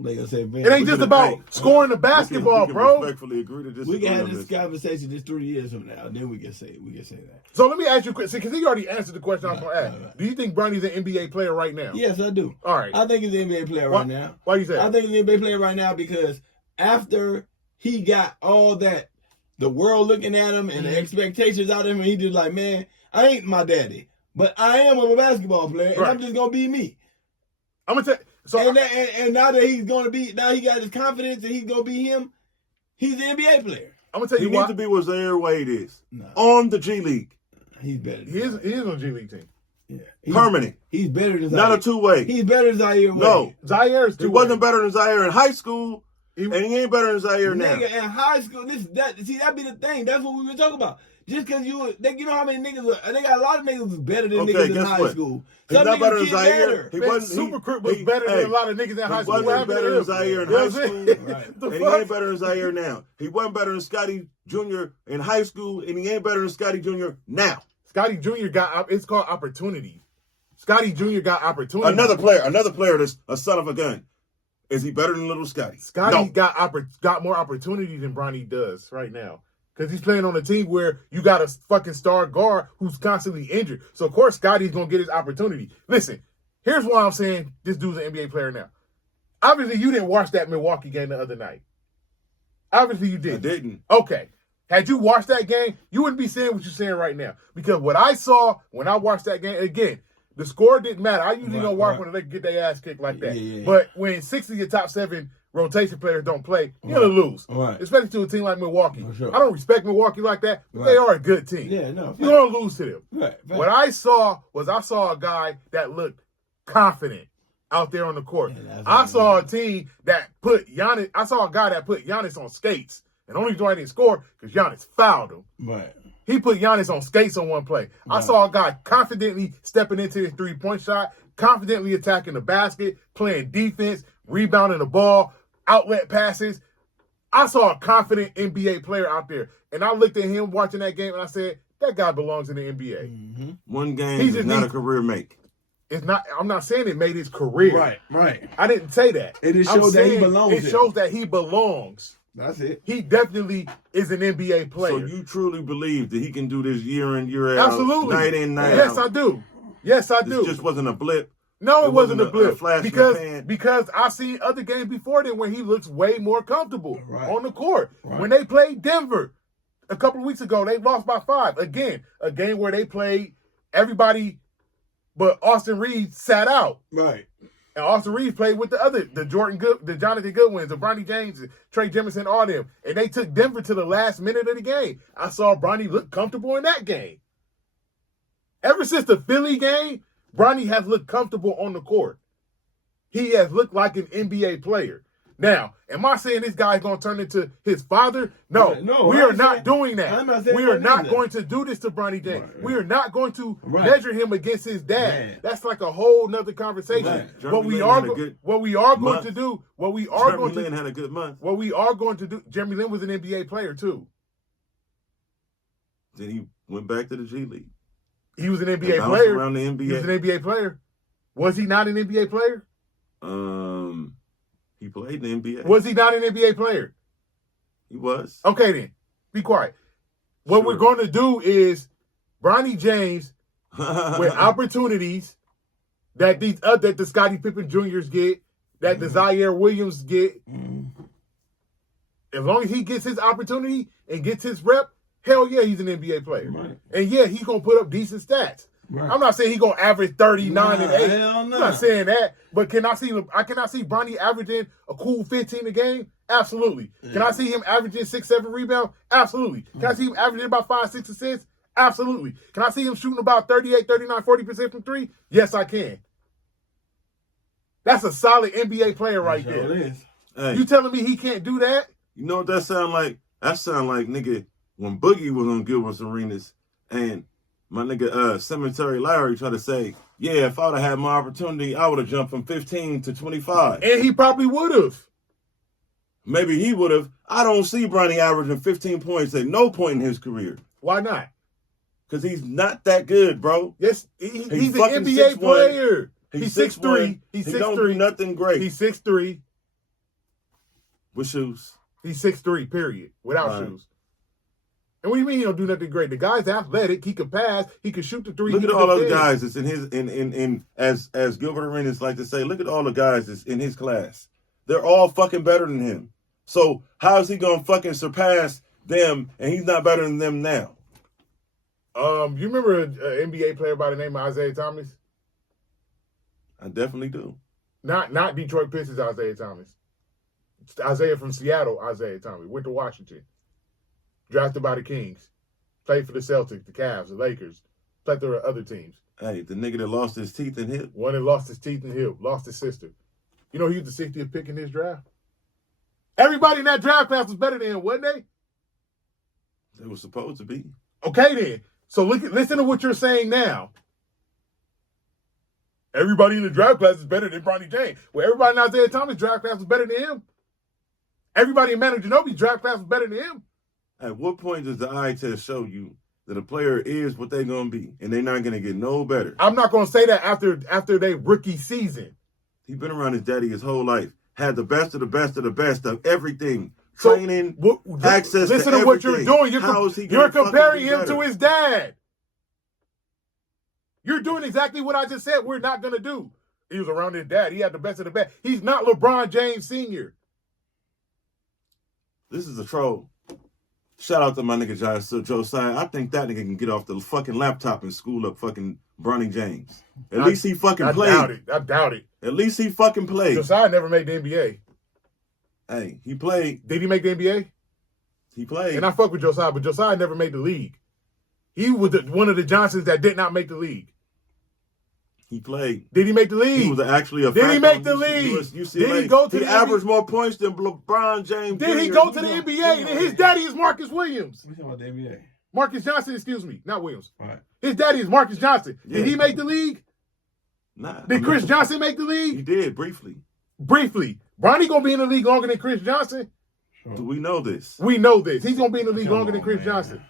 They gonna say, man, It ain't just about hey, scoring the basketball, we can bro. respectfully agree to we disagree can have on this conversation just 3 years from now. Then we can say that. So let me ask you a question, because he already answered the question I was going to ask. Right. Do you think Bronny's an NBA player right now? Yes, I do. All right. I think he's an NBA player Why- right now. Why you say I that? think he's an NBA player right now because after he got all that, the world looking at him and the expectations out of him, and he just like, man, I ain't my daddy, but I am a basketball player, and Right. I'm just gonna be me. I'm going to tell so And now that he's gonna be, now he got his confidence and he's gonna be him. He's an NBA player. I'm going to tell He you needs why. to be what Zaire Wade is. Nah, On the G League. he's better. Than He is Zaire. on the G League team. Yeah. Permanent. He's better than Zaire. Not a two-way. He's better than Zaire Wade. No. Zaire is He two wasn't better than Zaire in high school. and he ain't better than Zaire now. Nigga, in high school, that be the thing. That's what we been talking about. Just because you know how many niggas, they got a lot of niggas who's better than niggas in high school. He's not better than Zaire. He wasn't. Super Crip was better than a lot of niggas in high school. He wasn't better than Zaire in high school, and he ain't better than Zaire now. He wasn't better than Scotty Jr. in high school, and he ain't better than Scotty Jr. now. Scotty Jr. got, it's called opportunity. Scotty Jr. got opportunity. Another player that's a son of a gun. Is he better than little Scotty? Scotty got more opportunity than Bronny does right now. Because he's playing on a team where you got a fucking star guard who's constantly injured. So, of course, Scotty's going to get his opportunity. Listen, here's why I'm saying this dude's an NBA player now. Obviously, you didn't watch that Milwaukee game the other night. Obviously, you did. I didn't. Okay. Had you watched that game, you wouldn't be saying what you're saying right now. Because what I saw when I watched that game, again, the score didn't matter. I usually don't watch when they get their ass kicked like that. Yeah. But when 6 of your top 7 rotation players don't play, you're going to lose. Right. Especially to a team like Milwaukee. Sure. I don't respect Milwaukee like that, but they are a good team. Yeah, no. You're going to lose to them. Right. What I saw a guy that looked confident out there on the court. Yeah, I saw a team that put Giannis, I saw a guy that put Giannis on skates. And the only reason why he didn't score because Giannis fouled him. Right. He put Giannis on skates on one play. Right. I saw a guy confidently stepping into his three-point shot, confidently attacking the basket, playing defense, rebounding the ball, outlet passes. I saw a confident NBA player out there. And I looked at him watching that game and I said, that guy belongs in the NBA. Mm-hmm. One game is not a career make. It's not. I'm not saying it made his career. Right. I didn't say that. It just shows that he belongs. It shows that he belongs. That's it. He definitely is an NBA player. So you truly believe that he can do this year in, year out? Absolutely. Night in, night out? Yes, I do. This just wasn't a blip. No, it wasn't a blip. A flash because I've seen other games before then where he looks way more comfortable on the court. Right. When they played Denver a couple of weeks ago, they lost by 5. Again, a game where they played everybody but Austin Reeves sat out. Right. And Austin Reeves played with the Jonathan Goodwins, the Bronny James, Trey Jemison, all them. And they took Denver to the last minute of the game. I saw Bronny look comfortable in that game. Ever since the Philly game, Bronny has looked comfortable on the court. He has looked like an NBA player. Now, am I saying this guy's going to turn into his father? No, we are not doing that. We are not going to do this to Bronny James. Right. We are not going to measure him against his dad. Man. That's like a whole nother conversation. Right. What we are going to do, had a good month. What we are going to do, Jeremy Lin was an NBA player too. Then he went back to the G League. He was an NBA player. Around the NBA. He was an NBA player. Was he not an NBA player? He played in the NBA. Was he not an NBA player? He was. Okay, then. Be quiet. What we're going to do is Bronny James with opportunities that that the Scottie Pippen Juniors get, that the Zaire Williams get. As long as he gets his opportunity and gets his rep, hell yeah, he's an NBA player. Right. And yeah, he's going to put up decent stats. Right. I'm not saying he's going to average 39 and 8. I'm not saying that. But can I see Bronny averaging a cool 15 a game? Absolutely. Yeah. Can I see him averaging 6-7 rebounds? Absolutely. Can I see him averaging about 5-6 assists? Absolutely. Can I see him shooting about 38, 39, 40% from 3? Yes, I can. That's a solid NBA player right there. It is. Hey, you telling me he can't do that? You know what that sound like? That sound like, nigga, when Boogie was on Gilbert Arenas and my nigga Cemetery Larry tried to say, yeah, if I would have had my opportunity, I would have jumped from 15 to 25. And he probably would have. Maybe he would have. I don't see Bronny averaging 15 points at no point in his career. Why not? Because he's not that good, bro. Yes, he's an NBA player. He's 6'3". He don't do nothing great. He's 6'3". With shoes. He's 6'3", period. Without shoes. And what do you mean he don't do nothing great? The guy's athletic. He can pass. He can shoot the 3. Look at all those guys that's in his as Gilbert Arenas like to say. Look at all the guys that's in his class. They're all fucking better than him. So how is he gonna fucking surpass them? And he's not better than them now. You remember an NBA player by the name of Isaiah Thomas? I definitely do. Not Detroit Pistons Isaiah Thomas. Isaiah from Seattle Isaiah Thomas. Went to Washington. Drafted by the Kings. Played for the Celtics, the Cavs, the Lakers. Played for other teams. Hey, the nigga that lost his teeth in hip. One that lost his teeth in hip. Lost his sister. You know he was the 60th pick in this draft? Everybody in that draft class was better than him, wasn't they? They were supposed to be. Okay, then. So listen to what you're saying now. Everybody in the draft class is better than Bronny James. Well, everybody in Isaiah Thomas' draft class was better than him. Everybody in Manu Ginobili's draft class was better than him. At what point does the eye test show you that a player is what they're going to be and they're not going to get no better? I'm not going to say that after their rookie season. He's been around his daddy his whole life. Had the best of the best of the best of everything. Training, access listen to to what you're doing. You're comparing him to his dad. You're doing exactly what I just said we're not going to do. He was around his dad. He had the best of the best. He's not LeBron James Sr. This is a troll. Shout out to my nigga Josiah. I think that nigga can get off the fucking laptop and school up fucking Bronny James. At least he fucking played. I doubt it. At least he fucking played. Josiah never made the NBA. Hey, he played. Did he make the NBA? He played. And I fuck with Josiah, but Josiah never made the league. He was one of the Johnsons that did not make the league. He played. Did he make the league? He was actually a Did he make the league? Did he go to he the averaged more points than LeBron James? Did he go to the NBA? And his daddy is Marcus Williams. We talking about the NBA. Marcus Johnson, excuse me, not Williams. All right. His daddy is Marcus Johnson. Yeah. Did he make the league? Nah. Did Chris Johnson make the league? He did, briefly. Briefly. Bronny gonna be in the league longer than Chris Johnson? Sure. Do we know this? We know this. He's gonna be in the league Come longer than on, Chris man. Johnson.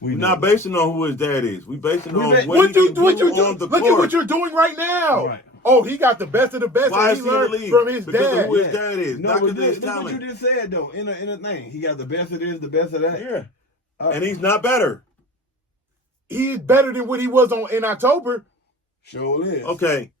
We're not basing on who his dad is. We basing on what What he can you do on the Look court. at what you're doing right now. Right. Oh, he got the best of the best. Why and is he he in the learned league? from his Because of dad. who his dad is, No, not but because of his look what talent. you just said though. In a thing, he got the best of this, the best of that. Yeah. And he's not better. He is better than what he was in October. Sure is. Okay.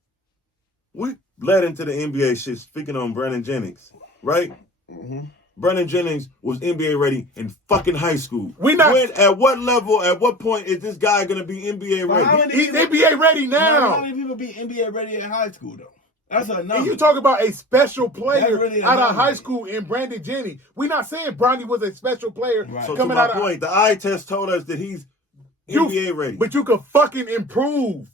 We led into the NBA shit speaking on Brandon Jennings, right? Mm-hmm. Brandon Jennings was NBA ready in fucking high school. At what level, at what point is this guy going to be NBA ready? He's NBA ready now. How many people be NBA ready in high school though? That's a number. And you talk about a special player really out of high school in Brandon Jennings. We're not saying Bronny was a special player So coming to out my of point, the eye test told us that he's NBA ready. But you can fucking improve.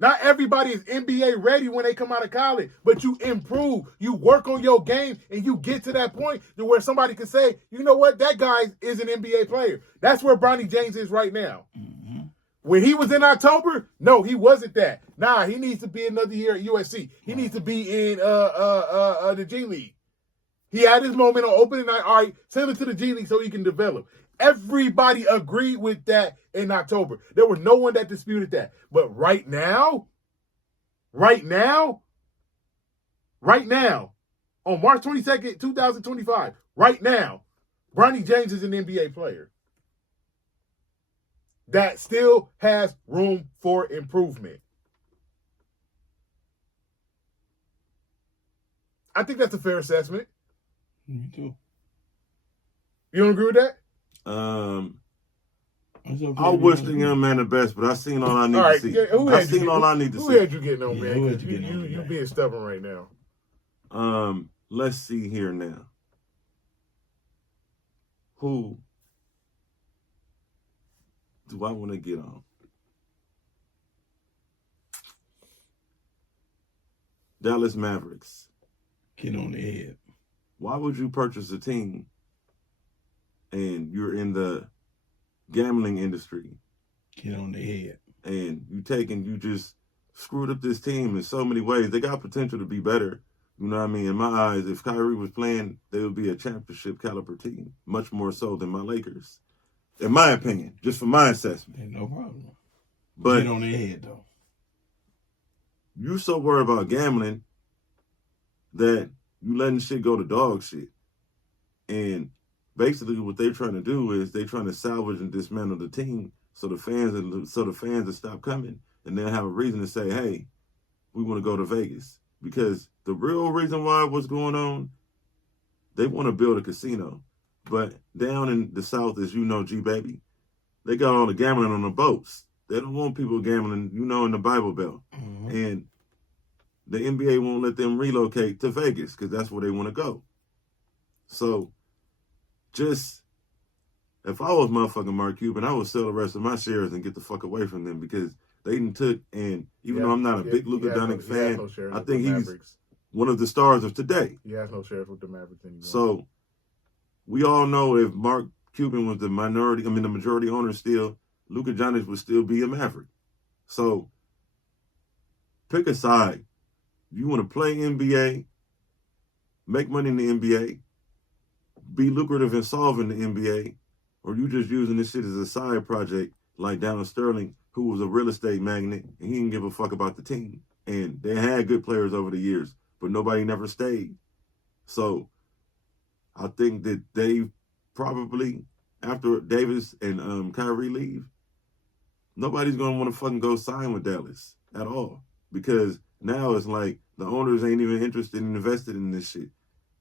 Not everybody is NBA ready when they come out of college, but you improve. You work on your game, and you get to that point to where somebody can say, you know what, that guy is an NBA player. That's where Bronny James is right now. Mm-hmm. When he was in October, no, he wasn't that. Nah, he needs to be another year at USC. He needs to be in the G League. He had his moment on opening night. All right, send him to the G League so he can develop. Everybody agreed with that in October. There was no one that disputed that. But right now, on March 22nd, 2025, right now, Bronny James is an NBA player that still has room for improvement. I think that's a fair assessment. Me too. You don't agree with that? I wish the young man the best, but I seen all I need to see. I seen all I need to see. Who had you getting on, man? who Because had you getting on you today? being stubborn right now. Let's see here now. Who do I want to get on? Dallas Mavericks. Get on the head. Why would you purchase a team and you're in the gambling industry Get on the head. and you just screwed up this team in so many ways? They got potential to be better. You know what I mean? In my eyes, if Kyrie was playing, they would be a championship caliber team, much more so than my Lakers. In my opinion, just for my assessment. Ain't no problem. But Get on their head though. you so worried about gambling that you letting shit go to dog shit. And basically what they're trying to do is they're trying to salvage and dismantle the team so the fans will stop coming and they'll have a reason to say, hey, we want to go to Vegas. Because the real reason why what's going on, they want to build a casino. But down in the South, as you know, G-Baby, they got all the gambling on the boats. They don't want people gambling, in the Bible Belt. Mm-hmm. And the NBA won't let them relocate to Vegas because that's where they want to go. So, if I was motherfucking Mark Cuban, I would sell the rest of my shares and get the fuck away from them because they done took, and even though I'm not a big Luka Doncic fan, I think one of the stars of today. He has no shares with the Mavericks anymore. So we all know if Mark Cuban was the majority owner still, Luka Jennings would still be a Maverick. So pick a side. If you want to play NBA, make money in the NBA, be lucrative and solve in the NBA, or you just using this shit as a side project like Donald Sterling, who was a real estate magnate, and he didn't give a fuck about the team. And they had good players over the years, but nobody never stayed. So I think that they probably, after Davis and Kyrie leave, nobody's going to want to fucking go sign with Dallas at all. Because now it's like the owners ain't even interested in invested in this shit.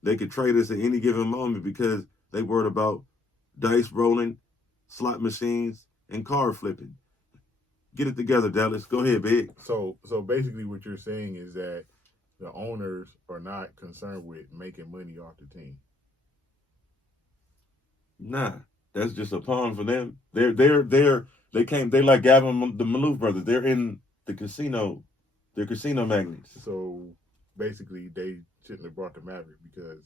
They could trade us at any given moment because they worried about dice rolling, slot machines, and card flipping. Get it together, Dallas. Go ahead, big. So basically what you're saying is that the owners are not concerned with making money off the team. Nah, that's just a pawn for them. They like Gavin the Maloof brothers. They're in the casino. They're casino magnates. So basically they shouldn't have brought the Maverick because,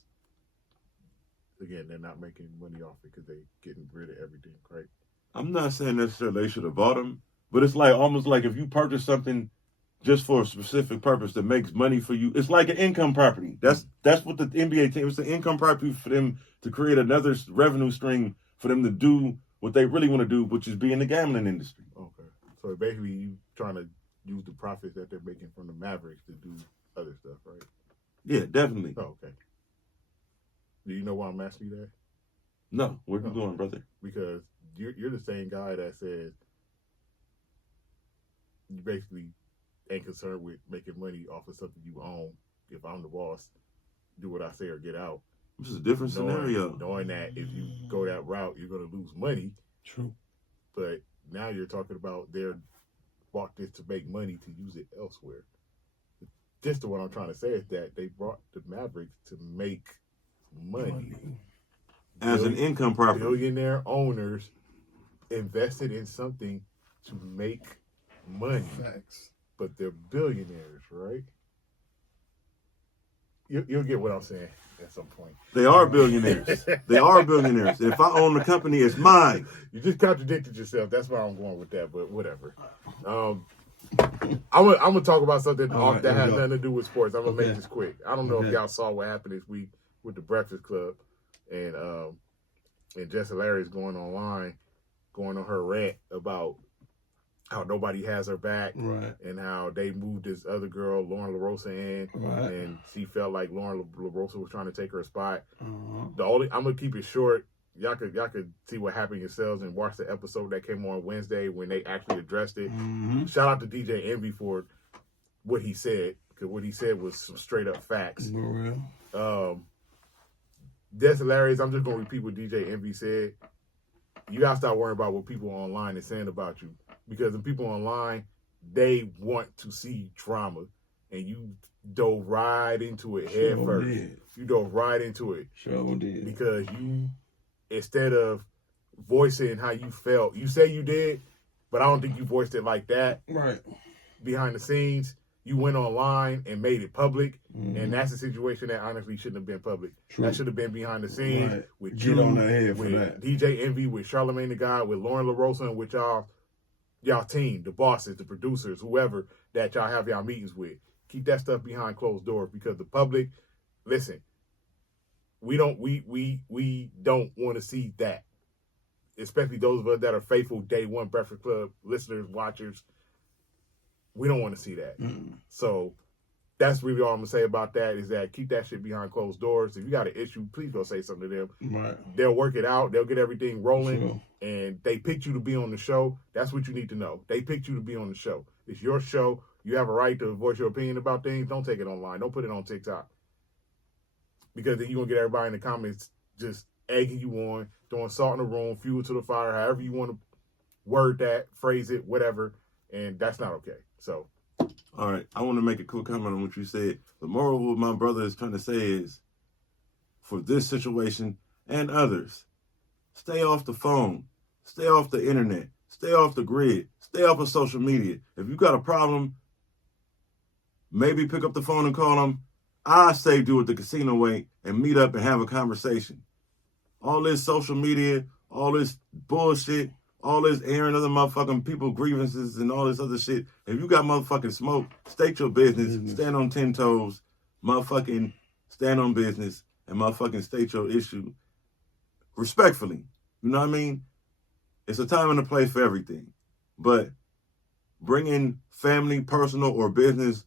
again, they're not making money off it because they're getting rid of everything, right? I'm not saying necessarily they should have bought them, but it's like almost like if you purchase something just for a specific purpose that makes money for you, it's like an income property. That's what the NBA team, it's an income property for them to create another revenue stream for them to do what they really want to do, which is be in the gambling industry. Okay. So basically you trying to use the profits that they're making from the Mavericks to do other stuff, right? Yeah, definitely. Oh, okay. Do you know why I'm asking you that? No, where you going, brother? Because you're the same guy that says you basically ain't concerned with making money off of something you own. If I'm the boss, do what I say or get out. This is a different scenario. Knowing that if you go that route, you're going to lose money. True. But now you're talking about they're bought this to make money to use it elsewhere. Just what I'm trying to say is that they brought the Mavericks to make money. As an income property. Billionaire owners invested in something to make money. Facts. But they're billionaires, right? You'll get what I'm saying at some point. They are billionaires. They are billionaires. If I own the company, it's mine. You just contradicted yourself. That's why I'm going with that, but whatever. I'm gonna talk about something that has nothing to do with sports. I'm gonna make this quick. I don't know if y'all saw what happened this week with the Breakfast Club and Jess Larry's going online, going on her rant about how nobody has her back, Right. and how they moved this other girl, Lauren LaRosa, in, Right. and she felt like Lauren LaRosa was trying to take her spot. Uh-huh. I'm gonna keep it short. Y'all could see what happened yourselves and watch the episode that came on Wednesday when they actually addressed it. Mm-hmm. Shout out to DJ Envy for what he said, because what he said was some straight up facts. For real. That's hilarious. I'm just gonna repeat what DJ Envy said. You gotta stop worrying about what people online are saying about you, because the people online, they want to see drama, and you dove right into it head first. Did. You dove right into it. Sure did. Because you, instead of voicing how you felt, you say you did, but I don't think you voiced it like that Right. behind the scenes. You went online and made it public, Mm-hmm. and that's a situation that honestly shouldn't have been public. True. That should have been behind the scenes Right. with Get Jrue, on their head for with that. DJ Envy, with Charlamagne the God, with Lauren LaRosa, and with y'all team, the bosses, the producers, whoever that y'all have y'all meetings with. Keep that stuff behind closed doors, because the public, listen, we don't want to see that. Especially those of us that are faithful day one Breakfast Club listeners, watchers. We don't want to see that. Mm. So that's really all I'm gonna say about that, is that keep that shit behind closed doors. If you got an issue, please go say something to them. Right. They'll work it out. They'll get everything rolling. Sure. And they picked you to be on the show. That's what you need to know. They picked you to be on the show. It's your show. You have a right to voice your opinion about things. Don't take it online. Don't put it on TikTok. Because then you're going to get everybody in the comments just egging you on, throwing salt in the room, fuel to the fire, however you want to word that, phrase it, whatever. And that's not okay. So. All right, I want to make a quick comment on what you said. The moral of what my brother is trying to say is, for this situation and others, stay off the phone, stay off the internet, stay off the grid, stay off of social media. If you got a problem, maybe pick up the phone and call them. I say do it the casino way and meet up and have a conversation. All this social media, all this bullshit, all this airing other motherfucking people grievances and all this other shit. If you got motherfucking smoke, state your business, stand on 10 toes, motherfucking stand on business, and motherfucking state your issue respectfully. You know what I mean? It's a time and a place for everything. But bringing family, personal, or business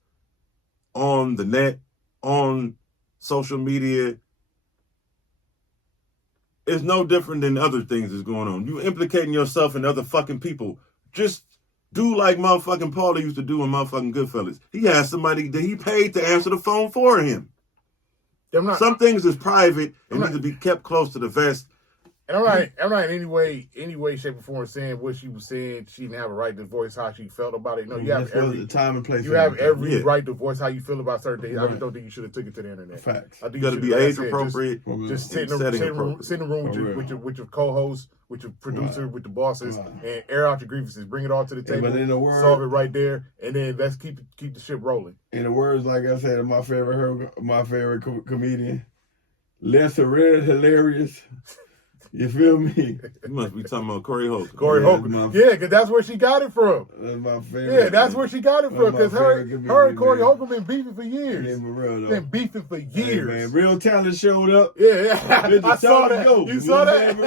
on the net, on social media, is no different than other things that's going on. You implicating yourself in other fucking people. Just do like motherfucking Paulie used to do in motherfucking Goodfellas. He had somebody that he paid to answer the phone for him. Some things is private and need to be kept close to the vest. And I'm not in any way, shape, or form saying what she was saying. She didn't have a right to voice how she felt about it. No, you have every time and place. You have every right to voice how you feel about certain things. Right. I just don't think you should have took it to the internet. Facts. You got to be age appropriate. Just sit in the room with your co-host, with your producer, with the bosses, and air out your grievances. Bring it all to the table. But in the words, solve it right there, and then let's keep the ship rolling. In the words, like I said, my favorite comedian, less hilarious. You feel me? You must be talking about Corey Holcomb. Corey Holcomb. Yeah, because that's where she got it from. That's my favorite. Yeah, that's where she got it from. Because her and Corey Holcomb been beefing for years. Yeah, real, been beefing for years. Hey, man, real talent showed up. Yeah. I saw that. Go. You saw that?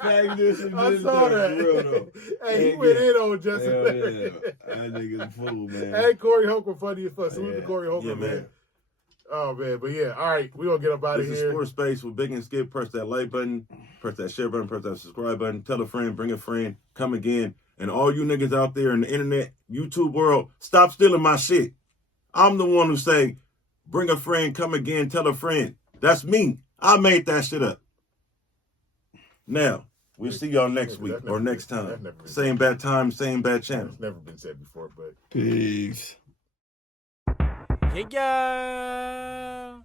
I saw that. Hey, he went in on Justin. Yeah. That nigga's a fool, man. Hey, Corey Holcomb funny as fuck. Salute to Corey Holcomb, yeah, man. Oh, man. But, yeah. All right. We're going to get up out of here. This is Sports Space with Big and Skip. Press that like button. Press that share button. Press that subscribe button. Tell a friend. Bring a friend. Come again. And all you niggas out there in the internet, YouTube world, stop stealing my shit. I'm the one who say, bring a friend. Come again. Tell a friend. That's me. I made that shit up. Now, we'll see y'all next week or next time. Same bad time, same bad channel. It's never been said before, but... Peace. Yeah.